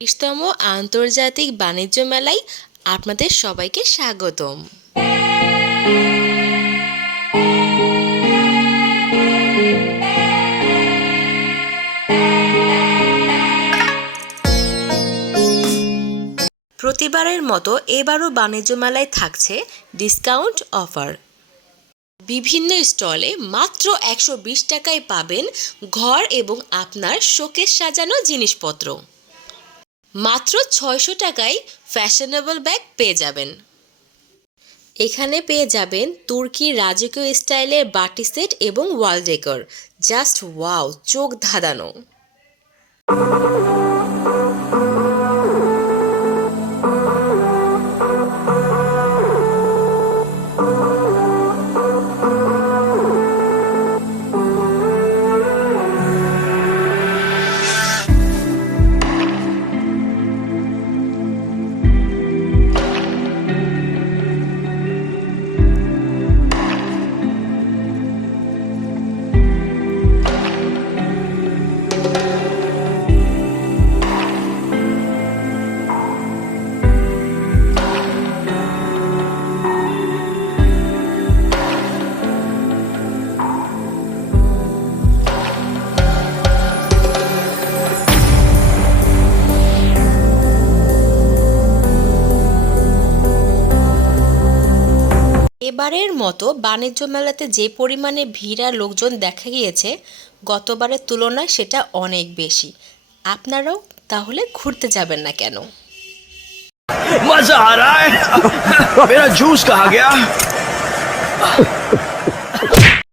৩০তম আন্তর্জাতিক বাণিজ্য মেলায় আপনাদের সবাইকে স্বাগতম। প্রতিবারের মতো এবারও বাণিজ্য মেলায় থাকছে ডিসকাউন্ট অফার। বিভিন্ন স্টলে মাত্র ১২০ টাকায় পাবেন ঘর এবং আপনার শোকেস সাজানো জিনিসপত্র। মাত্র ৬০০ টাকায় ফ্যাশনেবল ব্যাগ পেয়ে যাবেন। এখানে পেয়ে যাবেন তুর্কি রাজকীয় স্টাইলের বাটি সেট এবং ওয়াল ডেকর। জাস্ট ওয়াও, চোখ ধাঁধানো। এবারের মতো বাণিজ্য মেলাতে যে পরিমাণে ভিড় আর লোকজন দেখা গিয়েছে, গতবারের তুলনায় সেটা অনেক বেশি। আপনারাও তাহলে ঘুরতে যাবেন না কেন? मजा आ रहा है। मेरा जूस कहाँ गया?